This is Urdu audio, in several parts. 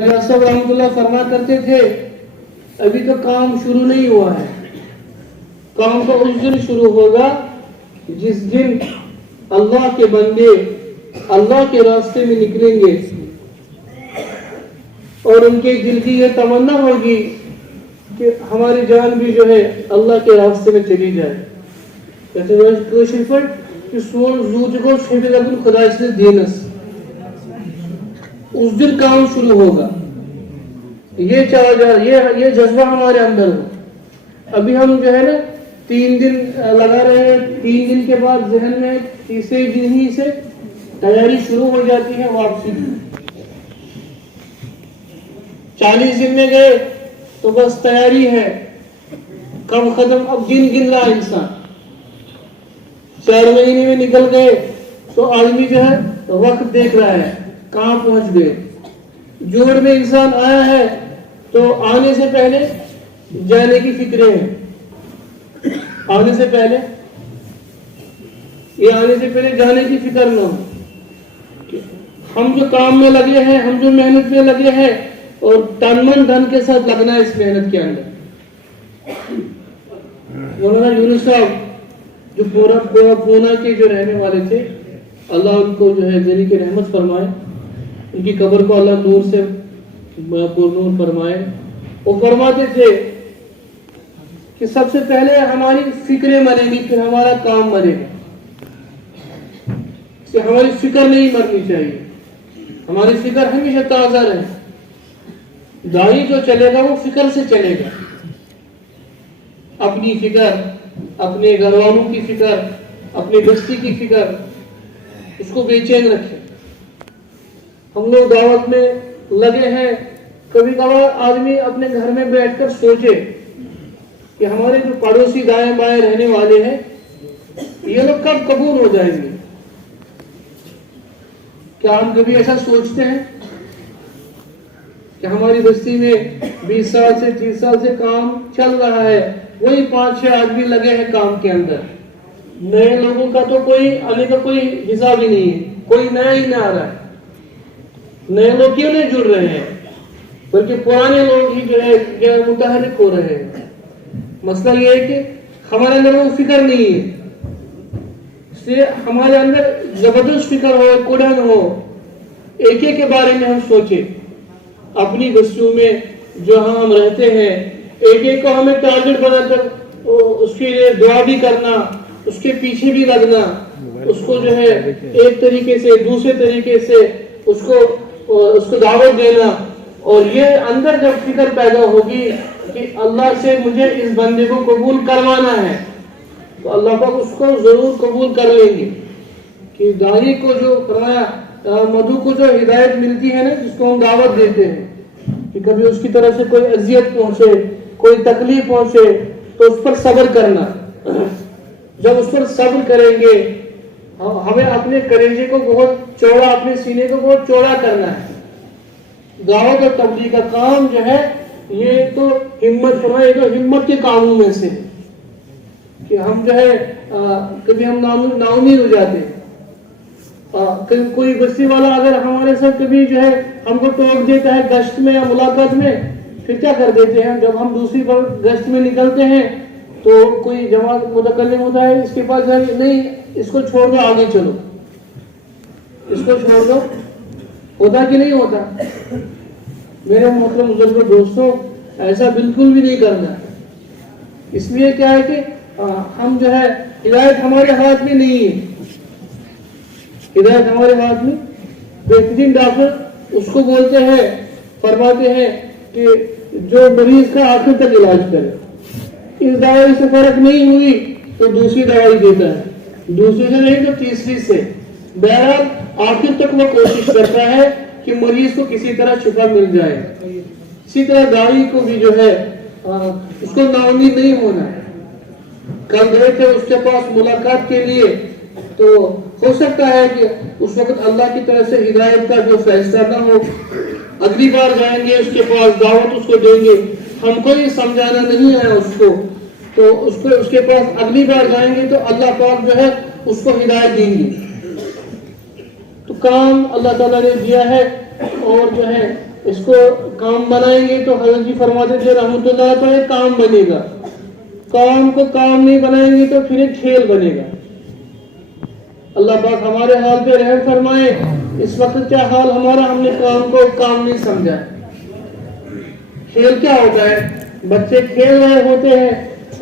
صاحب رحمۃ اللہ فرما کرتے تھے ابھی تو کام شروع نہیں ہوا ہے، کام تو اس دن شروع ہوگا جس دن اللہ کے بندے اللہ کے راستے میں نکلیں گے اور ان کے دل کی یہ تمنا ہوگی کہ ہماری جان بھی جو ہے اللہ کے راستے میں چلی جائے. کہتے ہیں کوشش پر کہ سون زوج کو شہید ابن خدا سے دینس اس دن کام شروع ہوگا. یہ چاہا جائے یہ جذبہ ہمارے اندر ہو. ابھی ہم جو ہے نا 3 دن لگا رہے ہیں، 3 دن کے بعد ذہن میں تیسرے دن ہی سے تیاری شروع ہو جاتی ہے واپسی کی. 40 دن میں گئے تو بس تیاری ہے کب ختم، اب دن گن رہا انسان. 4 مہینے میں نکل گئے تو آدمی جو ہے وقت دیکھ رہا ہے کہاں پہنچ گئے. جوڑ میں انسان آیا ہے تو آنے سے پہلے جانے کی فکریں ہیں، آنے سے پہلے جانے کی فکر نہ ہو. ہم جو کام میں لگے ہیں، ہم جو محنت میں لگے ہیں اور تن من دھن کے ساتھ لگنا ہے اس محنت کے اندر. مولانا یونس صاحب جو پونا کے جو رہنے والے تھے، اللہ ان کو جو ہے ذری کی رحمت فرمائے، ان کی قبر کو اللہ نور سے پرنور فرمائے. وہ فرماتے تھے کہ سب سے پہلے ہماری فکریں مریں گی پھر ہمارا کام مرے گا. ہماری فکر نہیں مرنی چاہیے، ہماری فکر ہمیشہ تازہ رہے. داعی جو چلے گا وہ فکر سے چلے گا. اپنی فکر، اپنے گھر والوں کی فکر، اپنی بستی کی فکر، اس کو بے چین رکھے. ہم لوگ دعوت میں لگے ہیں، کبھی کبھار آدمی اپنے گھر میں بیٹھ کر سوچے کہ ہمارے جو پڑوسی دائیں بائیں رہنے والے ہیں یہ لوگ کب قبول ہو جائیں گے. کیا ہم کبھی ایسا سوچتے ہیں کہ ہماری بستی میں 20 سال سے 30 سال سے کام چل رہا ہے، وہی 5-6 آدمی لگے ہیں کام کے اندر، نئے لوگوں کا تو کوئی آنے کا کوئی حساب ہی نہیں ہے، کوئی نیا ہی نہ آ رہا ہے. نئے لوگ کیوں نہیں جڑ رہے ہیں بلکہ پرانے لوگ ہی جو ہے متحرک ہو رہے ہیں. مسئلہ یہ ہے کہ ہمارے اندر وہ فکر نہیں ہے. اس لیے ہمارے اندر زبردست فکر ہو، کڑن ہو، ایک ایک کے بارے میں ہم سوچیں. اپنی بستیوں میں جہاں ہم رہتے ہیں ایک ایک کو ہمیں ٹارگٹ بنا کر اس کے لیے دعا بھی کرنا، اس کے پیچھے بھی لگنا، اس کو جو ہے ایک طریقے سے دوسرے طریقے سے اس کو دعوت دینا. اور یہ اندر جب فکر پیدا ہوگی کہ اللہ سے مجھے اس بندے کو قبول کروانا ہے تو اللہ پاک اس کو ضرور قبول کر لیں گے. کہ داعی کو جو فرمایا مدعو کو جو ہدایت ملتی ہے نا، جس کو ہم دعوت دیتے ہیں، کہ کبھی اس کی طرف سے کوئی اذیت پہنچے، کوئی تکلیف پہنچے تو اس پر صبر کرنا. جب اس پر صبر کریں گے ہمیں اپنے کلیجے کو بہت چوڑا، اپنے سینے کو بہت چوڑا کرنا ہے. دعوت اور تبلیغ کا کام جو ہے یہ تو ہمت کے کاموں میں سے کہ ہم جو ہے کبھی ہم ناامید ہو جاتے ہیں. کوئی بستی والا اگر ہمارے ساتھ کبھی جو ہے ہم کو ٹوک دیتا ہے گشت میں یا ملاقات میں، پھر کیا کر دیتے ہیں جب ہم دوسری بار گشت میں نکلتے ہیں تو کوئی جماعت متکلم ہوتا ہے، اس کے پاس جائے نہیں اس کو چھوڑ دو آگے چلو، اس کو چھوڑ دو. ہوتا کہ نہیں ہوتا؟ میرے محترم بزرگوں دوستوں، ایسا بالکل بھی نہیں کرنا. اس لیے کیا ہے کہ ہم جو ہے ہدایت ہمارے ہاتھ میں نہیں ہے، ہدایت ہمارے ہاتھ میں. بہترین ڈاکٹر اس کو بولتے ہیں، فرماتے ہیں کہ جو مریض کا آخر تک علاج کرے، اس دوائی سے فرق نہیں ہوئی تو دوسری دوائی دیتا ہے، دوسری سے نہیں تو تیسری سے. بہرحال آخر تک وہ کوشش کرتا ہے کہ مریض کو کسی طرح شفا مل جائے. اسی طرح داعی کو بھی جو ہے اس کو نا امید نہیں ہونا. کل گئے تھے اس کے پاس ملاقات کے لیے تو ہو سکتا ہے کہ اس وقت اللہ کی طرف سے ہدایت کا جو فیصلہ نہ ہو. اگلی بار جائیں گے اس کے پاس، دعوت اس کو دیں گے، ہم کو یہ سمجھانا نہیں ہے اس کو، تو اس کے پاس اگلی بار جائیں گے تو اللہ پاک جو ہے اس کو ہدایت دیں گے. تو کام اللہ تعالیٰ نے دیا ہے اور جو ہے اس کو کام بنائیں گے تو حضرت جی فرماتے تھے رحمۃ اللہ تو ایک کام بنے گا، کام کو کام نہیں بنائیں گے تو پھر ایک کھیل بنے گا۔ اللہ پاک ہمارے حال پہ رحم فرمائے۔ اس وقت کیا حال ہمارا، ہم نے کام کو کام نہیں سمجھا۔ کھیل کیا ہوتا ہے؟ بچے کھیل رہے ہوتے ہیں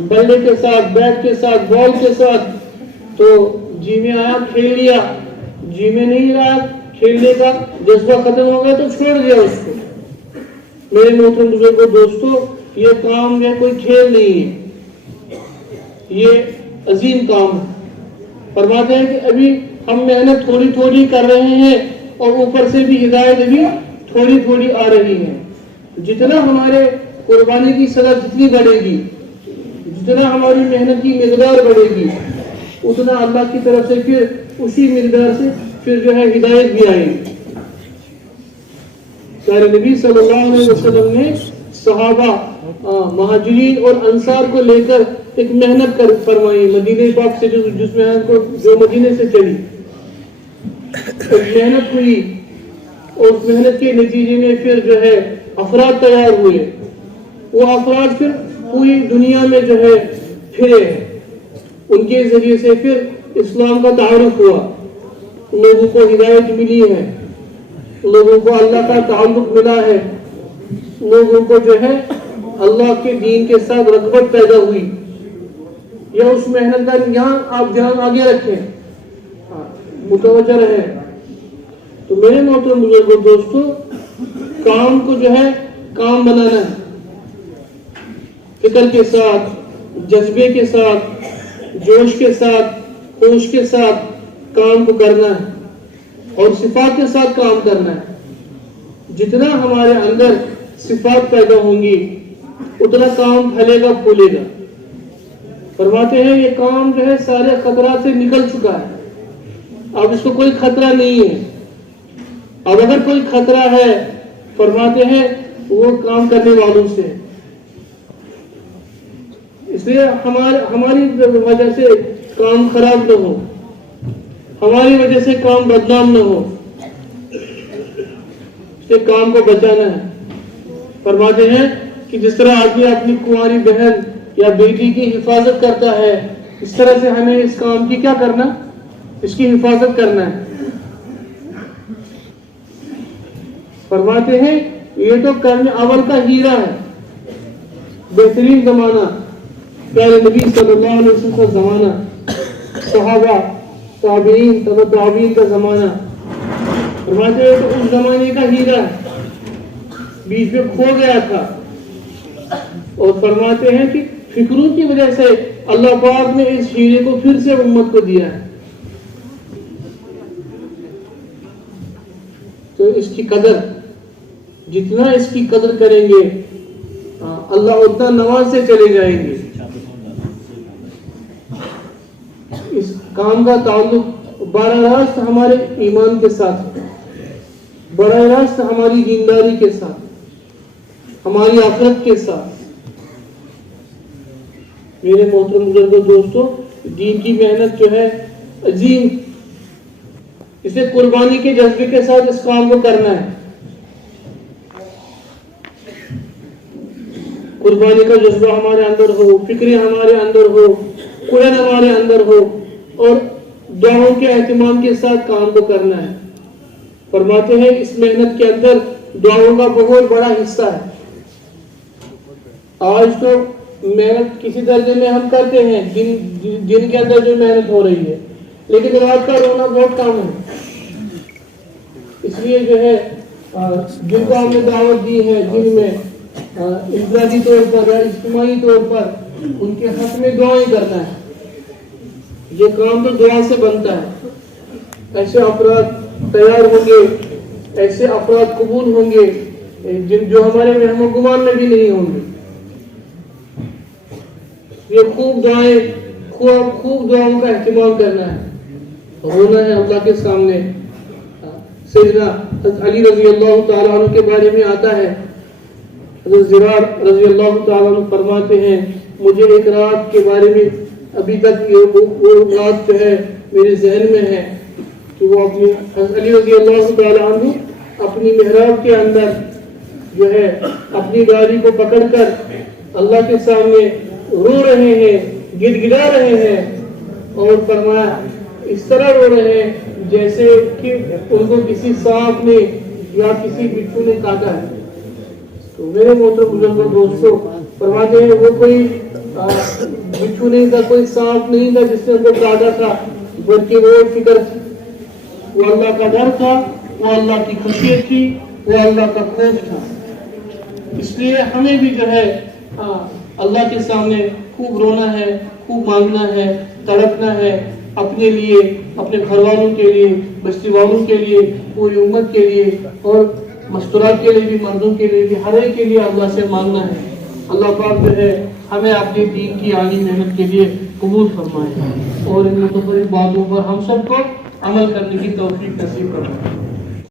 بلے کے ساتھ، بیٹ کے ساتھ، بال کے ساتھ، تو جی میں آیا کھیل لیا، جی میں نہیں رہا کھیلنے کا، جذبہ ختم ہو گیا تو چھوڑ دیا اس کو۔ میرے محترم بزرگوں دوستو، یہ کام ہے کوئی کھیل نہیں ہے، یہ عظیم کام ہے۔ فرماتے ہیں کہ ابھی ہم محنت تھوڑی تھوڑی کر رہے ہیں اور اوپر سے بھی ہدایت ابھی تھوڑی تھوڑی آ رہی ہے۔ جتنا ہمارے قربانی کی صدر جتنی بڑھے گی، جتنا ہماری محنت کی مقدار بڑھے گی، اتنا اللہ کی طرف سے پھر اسی مقدار سے پھر جو ہے ہدایت بھی آئے گی۔ پیارے نبی صلی اللہ علیہ وسلم نے صحابہ، مہاجرین اور انصار کو لے کر ایک محنت فرمائی مدینہ پاک سے، جس محنت کو جو مدینے سے چلی، ایک محنت ہوئی، اور اس محنت کے نتیجے میں پھر جو ہے افراد تیار ہوئے۔ وہ افراد پھر پوری دنیا میں جو ہے پھرے، ان کے ذریعے سے پھر اسلام کا تعارف ہوا، لوگوں کو ہدایت ملی ہے، لوگوں کو اللہ کا تعلق ملا ہے، لوگوں کو جو ہے اللہ کے دین کے ساتھ رغبت پیدا ہوئی۔ یا اس محنت کا یہاں آپ دھیان آگے رکھیں، متوجہ رہیں۔ تو میرے محترم بزرگوں دوستو، کام کو جو ہے کام بنانا ہے، فکر کے ساتھ، جذبے کے ساتھ، جوش کے ساتھ، ہوش کے ساتھ کام کو کرنا ہے، اور صفات کے ساتھ کام کرنا ہے۔ جتنا ہمارے اندر صفات پیدا ہوں گی اتنا کام پھلے گا، پھولے گا۔ فرماتے ہیں یہ کام جو ہے سارے خطرات سے نکل چکا ہے، اب اس کو کوئی خطرہ نہیں ہے۔ اب اگر کوئی خطرہ ہے، فرماتے ہیں وہ کام کرنے والوں سے، اس لیے ہماری وجہ سے کام خراب نہ ہو، ہماری وجہ سے کام بدنام نہ ہو، اس لیے کام کو بچانا ہے۔ فرماتے ہیں کہ جس طرح آدمی اپنی کنواری بہن یا بیٹی کی حفاظت کرتا ہے، اس طرح سے ہمیں اس کام کی کیا کرنا، اس کی حفاظت کرنا ہے۔ فرماتے ہیں یہ تو کرنے اول کا ہیرا ہے، بہترین زمانہ پیارے نبی صلی اللہ علیہ وسلم کا زمانہ، صحابہ، تابعین، تبع تابعین کا زمانہ۔ فرماتے ہیں تو اس زمانے کا ہیرا بیچ میں کھو گیا تھا، اور فرماتے ہیں کہ فکروں کی وجہ سے اللہ پاک نے اس ہیرے کو پھر سے امت کو دیا ہے۔ تو اس کی قدر، جتنا اس کی قدر کریں گے اللہ اتنا نواز سے چلے جائیں گے۔ اس کام کا تعلق براہ راست ہمارے ایمان کے ساتھ ہے، براہ راست ہماری دینداری کے ساتھ، ہماری آخرت کے ساتھ۔ میرے محترم بزرگوں دوستو، دین کی محنت جو ہے عظیم، اسے قربانی کے جذبے کے ساتھ اس کام کو کرنا ہے۔ قربانی کا جذبہ ہمارے اندر ہو، فکریں ہمارے اندر ہو، قرآن ہمارے اندر ہو، اور دعاؤں کے اہتمام کے ساتھ کام کو کرنا ہے۔ فرماتے ہیں اس محنت کے اندر دعاؤں کا بہت بڑا حصہ ہے۔ آج تو محنت کسی درجے میں ہم کرتے ہیں، دن کے اندر جو محنت ہو رہی ہے، لیکن رات کا رونا بہت کم ہے۔ اس لیے جو ہے جن کو ہم نے دعوت دی ہے، جن میں انفرادی طور پر یا اجتماعی طور پر ان کے حق میں دعائیں کرنا ہے۔ یہ کام تو دعا سے بنتا ہے۔ ایسے افراد تیار ہوں گے، ایسے افراد قبول ہوں گے جو ہمارے وہم و گمان میں بھی نہیں ہوں گے۔ یہ خوب دعائیں، خوب دعاؤں کا اہتمام کرنا ہے، ہونا ہے اللہ کے سامنے۔ سیدنا حضرت علی رضی اللہ تعالیٰ عنہ کے بارے میں آتا ہے، حضرت زرار رضی اللہ تعالیٰ عنہ فرماتے ہیں مجھے ایک رات کے بارے میں ابھی تک وہ رات جو ہے میرے ذہن میں ہے کہ وہ اپنی حضرت علی رضی اللہ تعالیٰ عنہ اپنی محراب کے اندر جو ہے اپنی گاڑی کو پکڑ کر اللہ کے سامنے رو رہے ہیں، گڑ گڑا رہے ہیں، اور فرمایا اس طرح رو رہے ہیں جیسے کہ ان کو کسی سانپ نے یا کسی بچھو نے کاٹا ہے۔ تو میرے محترم بزرگوں دوستوں، فرماتے ہیں وہ کوئی بچھو نہیں تھا، کوئی سانپ نہیں تھا جس نے ان کو کاٹا تھا، بلکہ وہ فکر تھی، وہ اللہ کا ڈر تھا، وہ اللہ کی خشیت تھی، وہ اللہ کا خوف تھا۔ اس لیے ہمیں بھی جو ہے اللہ کے سامنے خوب رونا ہے، خوب مانگنا ہے، تڑپنا ہے، اپنے لیے، اپنے گھر والوں کے لیے، بستی والوں کے لیے، پوری امت کے لیے، اور مستورات کے لیے بھی، مردوں کے لیے بھی، ہر ایک کے لیے اللہ سے مانگنا ہے۔ اللہ پاک جو ہے ہمیں اپنے دین کی عالی محنت کے لیے قبول فرمائے اور ان متفرق باتوں پر ہم سب کو عمل کرنے کی توفیق نصیب فرمائے۔